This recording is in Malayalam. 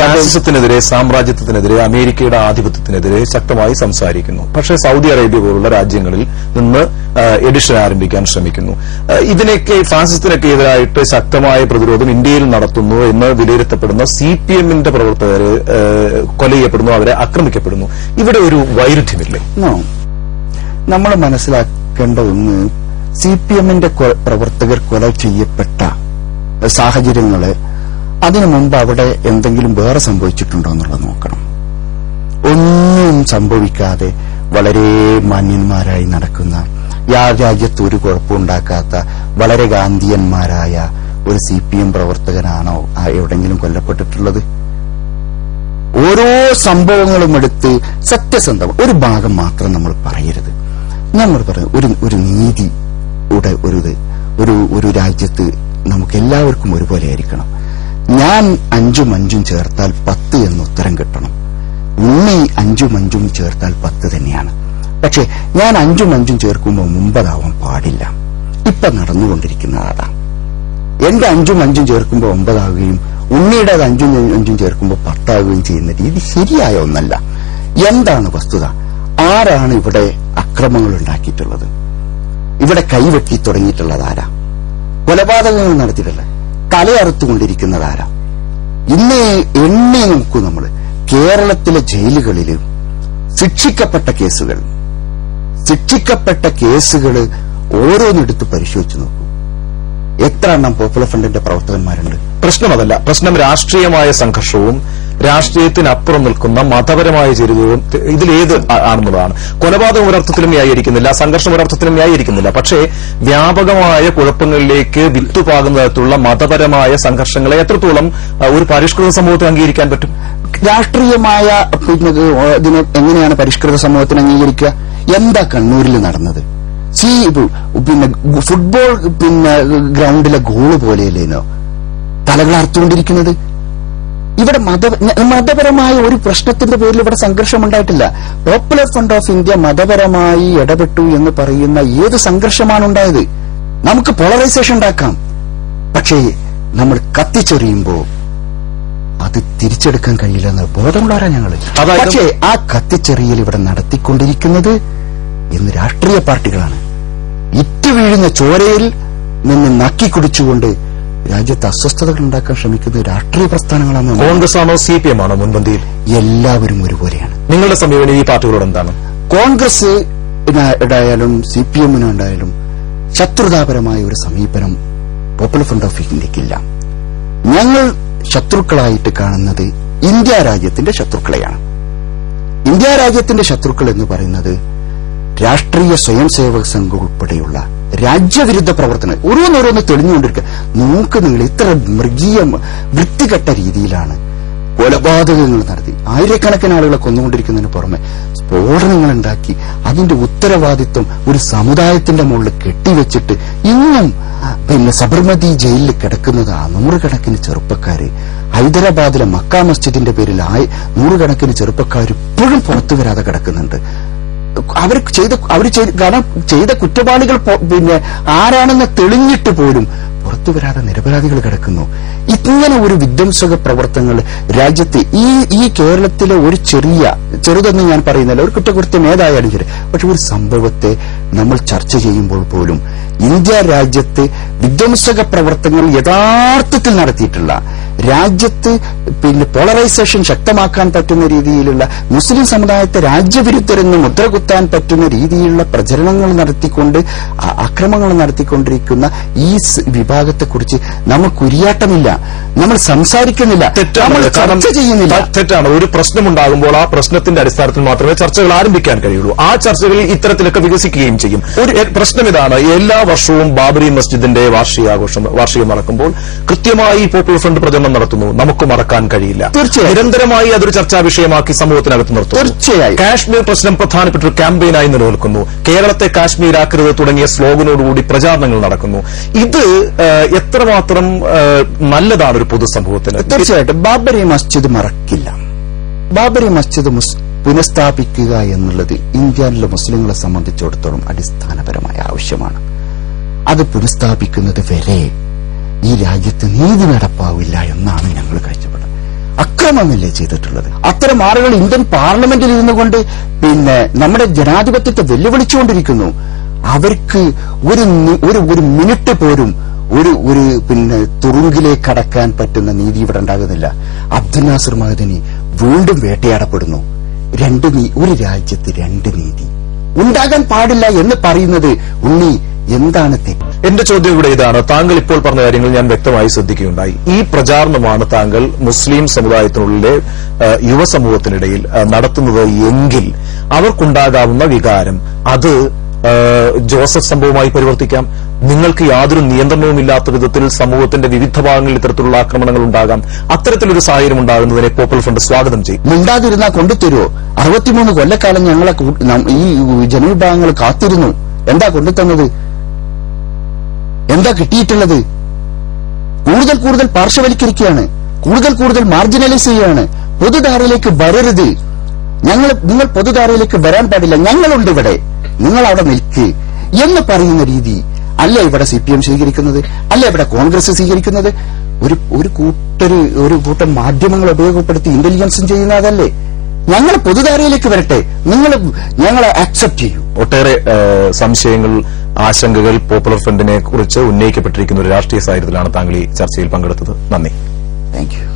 ഫാസിസത്തിനെതിരെ, സാമ്രാജ്യത്വത്തിനെതിരെ, അമേരിക്കയുടെ ആധിപത്യത്തിനെതിരെ ശക്തമായി സംസാരിക്കുന്നു. പക്ഷേ സൗദി അറേബ്യ പോലുള്ള രാജ്യങ്ങളിൽ നിന്ന് എഡിഷൻ ആരംഭിക്കാൻ ശ്രമിക്കുന്നു. ഇതിനൊക്കെ ഫാസിസത്തിനൊക്കെ എതിരായിട്ട് ശക്തമായ പ്രതിരോധം ഇന്ത്യയിൽ നടത്തുന്നു എന്ന് വിലയിരുത്തപ്പെടുന്ന CPM-ന്റെ പ്രവർത്തകർ കൊല ചെയ്യപ്പെടുന്നു, അവരെ ആക്രമിക്കപ്പെടുന്നു. ഇവിടെ ഒരു വൈരുദ്ധ്യമില്ലേ? നമ്മൾ മനസ്സിലാക്കേണ്ട ഒന്ന്, CPM-ന്റെ പ്രവർത്തകർ കൊല ചെയ്യപ്പെട്ട സാഹചര്യങ്ങള് അതിനു മുമ്പ് അവിടെ എന്തെങ്കിലും വേറെ സംഭവിച്ചിട്ടുണ്ടോ എന്നുള്ളത് നോക്കണം. ഒന്നും സംഭവിക്കാതെ വളരെ മാന്യന്മാരായി നടക്കുന്ന, രാജ്യത്ത് ഒരു കുഴപ്പമുണ്ടാക്കാത്ത വളരെ ഗാന്ധിയന്മാരായ ഒരു CPM പ്രവർത്തകനാണോ എവിടെങ്കിലും കൊല്ലപ്പെട്ടിട്ടുള്ളത്? ഓരോ സംഭവങ്ങളും എടുത്ത് സത്യസന്ധം ഒരു ഭാഗം മാത്രം നമ്മൾ പറയരുത്. നമ്മൾ പറയും ഒരു നീതിയുടെ ഒരു രാജ്യത്ത് നമുക്ക് എല്ലാവർക്കും ഒരുപോലെ ആയിരിക്കണം. ഞാൻ 5 ചേർത്താൽ 10 എന്ന് ഉത്തരം കിട്ടണം. ഉണ്ണി 5 ചേർത്താൽ 10 തന്നെയാണ്. പക്ഷെ ഞാൻ 5 ചേർക്കുമ്പോൾ 9 ആവാൻ പാടില്ല. ഇപ്പൊ നടന്നുകൊണ്ടിരിക്കുന്നതാ. എന്റെ 5 ചേർക്കുമ്പോൾ 9 ആവുകയും ഉണ്ണിയുടെ 5 ചേർക്കുമ്പോൾ 10 ആവുകയും ചെയ്യുന്ന രീതി ശരിയായ ഒന്നല്ല. എന്താണ് വസ്തുത? ആരാണ് ഇവിടെ അക്രമങ്ങൾ ഉണ്ടാക്കിയിട്ടുള്ളത്? ഇവിടെ കൈവെട്ടി തുടങ്ങിയിട്ടുള്ളത് ആരാ? കൊലപാതകങ്ങൾ നടത്തിയിട്ടുള്ളത് തലയറുത്തുകൊണ്ടിരിക്കുന്നത് ആരാ? ഇന്ന് എണ്ണി നോക്കൂ. നമ്മൾ കേരളത്തിലെ ജയിലുകളിൽ ശിക്ഷിക്കപ്പെട്ട കേസുകൾ ഓരോന്നെടുത്ത് പരിശോധിച്ചു നോക്കൂ. എത്ര എണ്ണം പോപ്പുലർ ഫ്രണ്ടിന്റെ പ്രവർത്തകന്മാരുണ്ട്? പ്രശ്നം അതല്ല. പ്രശ്നം രാഷ്ട്രീയമായ സംഘർഷവും രാഷ്ട്രീയത്തിനപ്പുറം നിൽക്കുന്ന മതപരമായ ചേരുവയും ഇതിലേത് ആണെന്നുള്ളതാണ്. കൊലപാതകം ഒരർത്ഥത്തിലും ന്യായീകരിക്കുന്നില്ല, സംഘർഷം ഒരർത്ഥത്തിലും ന്യായീകരിക്കുന്നില്ല. പക്ഷേ വ്യാപകമായ കുഴപ്പങ്ങളിലേക്ക് വിത്തുപാകുന്ന തരത്തിലുള്ള മതപരമായ സംഘർഷങ്ങളെ എത്രത്തോളം ഒരു പരിഷ്കൃത സമൂഹത്തിന് അംഗീകരിക്കാൻ പറ്റും? രാഷ്ട്രീയമായ ഇതിനെ എങ്ങനെയാണ് പരിഷ്കൃത സമൂഹത്തിന് അംഗീകരിക്കുക? എന്താ കണ്ണൂരിൽ നടന്നത്? ഫുട്ബോൾ ഗ്രൗണ്ടിലെ ഗോള് പോലെയല്ലേനോ തലകളർത്തുകൊണ്ടിരിക്കുന്നത്? ഇവിടെ മതപരമായ ഒരു പ്രശ്നത്തിന്റെ പേരിൽ ഇവിടെ സംഘർഷമുണ്ടായിട്ടില്ല. പോപ്പുലർ ഫ്രണ്ട് ഓഫ് ഇന്ത്യ മതപരമായി ഇടപെട്ടു എന്ന് പറയുന്ന ഏത് സംഘർഷമാണ് ഉണ്ടായത്? നമുക്ക് പോളറൈസേഷൻ ഉണ്ടാക്കാം, പക്ഷേ നമ്മൾ കത്തിച്ചെറിയുമ്പോ അത് തിരിച്ചെടുക്കാൻ കഴിയില്ല എന്ന ബോധമുള്ളവരാ ഞങ്ങള്. പക്ഷേ ആ കത്തിച്ചെറിയൽ ഇവിടെ നടത്തിക്കൊണ്ടിരിക്കുന്നത് ഇന്ന് രാഷ്ട്രീയ പാർട്ടികളാണ്. ഇറ്റുവീഴുന്ന ചോരയിൽ നിന്ന് നക്കിക്കുടിച്ചുകൊണ്ട് രാജ്യത്ത് അസ്വസ്ഥതകൾ ഉണ്ടാക്കാൻ ശ്രമിക്കുന്നത് രാഷ്ട്രീയ പ്രസ്ഥാനങ്ങളാണ്. കോൺഗ്രസ് ആണോ CPM ആണോ മുൻപന്തിയിൽ? എല്ലാവരും ഒരുപോലെയാണ്. നിങ്ങളുടെ സമീപനം ഈ പാർട്ടികളോട് എന്താണ്? കോൺഗ്രസ് ഉണ്ടായാലും CPM-ഉണ്ടായാലും ശത്രുതാപരമായ ഒരു സമീപനം പോപ്പുലർ ഫ്രണ്ട് ഓഫ് ഇന്ത്യക്കില്ല. ഞങ്ങൾ ശത്രുക്കളായിട്ട് കാണുന്നത് ഇന്ത്യ രാജ്യത്തിന്റെ ശത്രുക്കളെയാണ്. ഇന്ത്യ രാജ്യത്തിന്റെ ശത്രുക്കൾ എന്ന് പറയുന്നത് രാഷ്ട്രീയ സ്വയം സേവക സംഘം ഉൾപ്പെടെയുള്ള രാജ്യവിരുദ്ധ പ്രവർത്തനം ഓരോന്നോരോന്ന് തെളിഞ്ഞുകൊണ്ടിരിക്കുക. നിങ്ങൾ ഇത്ര മൃഗീയ വൃത്തികെട്ട രീതിയിലാണ് കൊലപാതകങ്ങൾ നടത്തി ആയിരക്കണക്കിന് ആളുകളെ കൊന്നുകൊണ്ടിരിക്കുന്നതിന് പുറമെ സ്ഫോടനങ്ങൾ ഉണ്ടാക്കി അതിന്റെ ഉത്തരവാദിത്വം ഒരു സമുദായത്തിന്റെ മുകളിൽ കെട്ടിവെച്ചിട്ട് ഇന്നും സബർമതി ജയിലിൽ കിടക്കുന്നത് 100 കണക്കിന് ചെറുപ്പക്കാര്. ഹൈദരാബാദിലെ മക്ക മസ്ജിദിന്റെ പേരിൽ 100 കണക്കിന് ചെറുപ്പക്കാർ ഇപ്പോഴും പുറത്തു വരാതെ കിടക്കുന്നുണ്ട്. അവർ ചെയ്ത കുറ്റവാളികൾ ആരാണെന്ന് തെളിഞ്ഞിട്ട് പോലും പുറത്തു വരാതെ നിരപരാധികൾ കിടക്കുന്നു. ഇങ്ങനെ ഒരു വിധ്വംസക പ്രവർത്തനങ്ങൾ രാജ്യത്ത് ഈ കേരളത്തിലെ ഒരു ചെറുതെന്ന് ഞാൻ പറയുന്നില്ല, ഒരു കുറ്റകൃത്യം ഏതായാലും ശരി, പക്ഷെ ഒരു സംഭവത്തെ നമ്മൾ ചർച്ച ചെയ്യുമ്പോൾ പോലും ഇന്ത്യ രാജ്യത്ത് വിധ്വംസക പ്രവർത്തനങ്ങൾ യഥാർത്ഥത്തിൽ നടത്തിയിട്ടുള്ള, രാജ്യത്ത് പോളറൈസേഷൻ ശക്തമാക്കാൻ പറ്റുന്ന രീതിയിലുള്ള, മുസ്ലിം സമുദായത്തെ രാജ്യവിരുദ്ധരെന്ന് മുദ്രകുത്താൻ പറ്റുന്ന രീതിയിലുള്ള പ്രചരണങ്ങൾ നടത്തിക്കൊണ്ട് അക്രമങ്ങൾ നടത്തിക്കൊണ്ടിരിക്കുന്ന ഈ വിഭാഗത്തെക്കുറിച്ച് നമുക്ക് ഉരിയാട്ടമില്ല, നമ്മൾ സംസാരിക്കുന്നില്ല, നമ്മൾ ചർച്ച ചെയ്യുന്നില്ല. തെറ്റാണ്. ഒരു പ്രശ്നമുണ്ടാകുമ്പോൾ ആ പ്രശ്നത്തിന്റെ അടിസ്ഥാനത്തിൽ മാത്രമേ ചർച്ചകൾ ആരംഭിക്കാൻ കഴിയുള്ളൂ. ആ ചർച്ചകളിൽ ഇത്തരത്തിലൊക്കെ വികസിക്കുകയും ചെയ്യും. ഒരു പ്രശ്നം ഇതാണ്, എല്ലാ വർഷവും ബാബറി മസ്ജിദിന്റെ വാർഷികം നടക്കുമ്പോൾ കൃത്യമായി പോപ്പുലർ ഫ്രണ്ട് പ്രചരണം നടത്തുന്നു. നമുക്ക് മറക്കാൻ കഴിയില്ല. തീർച്ചയായും നിരന്തരമായി അതൊരു ചർച്ചാ വിഷയമാക്കി സമൂഹത്തിനകത്ത് നിർത്തുന്നു. തീർച്ചയായും കാശ്മീർ പ്രശ്നം പ്രധാനപ്പെട്ട ഒരു ക്യാമ്പയിനായി നിലനിൽക്കുന്നു. കേരളത്തെ കാശ്മീരാക്കരുത് തുടങ്ങിയ സ്ലോഗനോടുകൂടി പ്രചാരണങ്ങൾ നടക്കുന്നു. ഇത് എത്രമാത്രം നല്ലതാണ് ഒരു പൊതുസമൂഹത്തിന്? തീർച്ചയായിട്ടും ബാബറി മസ്ജിദ് മറക്കില്ല. ബാബറി മസ്ജിദ് പുനഃസ്ഥാപിക്കുക എന്നുള്ളത് ഇന്ത്യയിലെ മുസ്ലിങ്ങളെ സംബന്ധിച്ചിടത്തോളം അടിസ്ഥാനപരമായ ആവശ്യമാണ്. അത് പുനഃസ്ഥാപിക്കുന്നത് വരെ ഈ രാജ്യത്ത് നീതി നടപ്പാവില്ല എന്നാണ് ഞങ്ങൾ കാഴ്ചപ്പാട്. അക്രമമല്ലേ ചെയ്തിട്ടുള്ളത്? അത്തരം ആളുകൾ ഇന്ത്യൻ പാർലമെന്റിൽ ഇരുന്നുകൊണ്ട് നമ്മുടെ ജനാധിപത്യത്തെ വെല്ലുവിളിച്ചുകൊണ്ടിരിക്കുന്നു. അവർക്ക് ഒരു മിനിറ്റ് പോലും ഒരു തുറുങ്കിലേക്ക് കടക്കാൻ പറ്റുന്ന നീതി ഇവിടെ ഉണ്ടാകുന്നില്ല. അബ്ദുൽ നാസർ മഅ്ദനി വീണ്ടും വേട്ടയാടപ്പെടുന്നു. ഒരു രാജ്യത്ത് രണ്ട് നീതി ഉണ്ടാകാൻ പാടില്ല എന്ന് പറയുന്നത് ഉണ്ണി എന്താണ് തെറ്റ്? എന്റെ ചോദ്യം ഇവിടെ ഇതാണ്. താങ്കൾ ഇപ്പോൾ പറഞ്ഞ കാര്യങ്ങൾ ഞാൻ വ്യക്തമായി ശ്രദ്ധിക്കുകയുണ്ടായി. ഈ പ്രചാരണമാണ് താങ്കൾ മുസ്ലിം സമുദായത്തിനുള്ളിലെ യുവസമൂഹത്തിനിടയിൽ നടത്തുന്നത് എങ്കിൽ അവർക്കുണ്ടാകാവുന്ന വികാരം അത് ജോസഫ് സംഭവമായി പരിവർത്തിക്കാം. നിങ്ങൾക്ക് യാതൊരു നിയന്ത്രണവുമില്ലാത്ത വിധത്തിൽ സമൂഹത്തിന്റെ വിവിധ ഭാഗങ്ങളിൽ ഇത്തരത്തിലുള്ള ആക്രമണങ്ങൾ ഉണ്ടാകാം. അത്തരത്തിലൊരു സാഹചര്യം ഉണ്ടാകുന്നതിനെ പോപ്പുലർ ഫ്രണ്ട് സ്വാഗതം ചെയ്യും. മിണ്ടാതിരുന്നാൽ കൊണ്ടുതരുമോ? 63 കൊല്ലക്കാലം ഞങ്ങളെ ഈ ജനവിഭാഗങ്ങൾ കാത്തിരുന്നു. എന്താ കൊണ്ടുതന്നത്? എന്താ കിട്ടിയിട്ടുള്ളത്? കൂടുതൽ പാർശ്വവൽക്കരിക്കുകയാണ്, കൂടുതൽ മാർജിനലൈസ് ചെയ്യുകയാണ്. പൊതുധാരയിലേക്ക് വരരുത്, നിങ്ങൾ പൊതുധാരയിലേക്ക് വരാൻ പാടില്ല, ഞങ്ങളുണ്ട് ഇവിടെ, നിങ്ങൾ അവിടെ നിൽക്ക് എന്ന് പറയുന്ന രീതി അല്ല ഇവിടെ CPM സ്വീകരിക്കുന്നത്, അല്ല ഇവിടെ കോൺഗ്രസ് സ്വീകരിക്കുന്നത്. ഒരു കൂട്ടം മാധ്യമങ്ങൾ ഉപയോഗപ്പെടുത്തി ഇന്റലിജൻസും ചെയ്യുന്ന അതല്ലേ? ഞങ്ങൾ പൊതുധാരയിലേക്ക് വരട്ടെ, ഞങ്ങളെ അക്സെപ്റ്റ് ചെയ്യൂ. ഒട്ടേറെ സംശയങ്ങൾ, ആശങ്കകൾ പോപ്പുലർ ഫ്രണ്ടിനെ കുറിച്ച് ഉന്നയിക്കപ്പെട്ടിരിക്കുന്ന ഒരു രാഷ്ട്രീയ സാഹചര്യത്തിലാണ് താങ്കൾ ഈ ചർച്ചയിൽ പങ്കെടുത്തത്. നന്ദി. Thank you.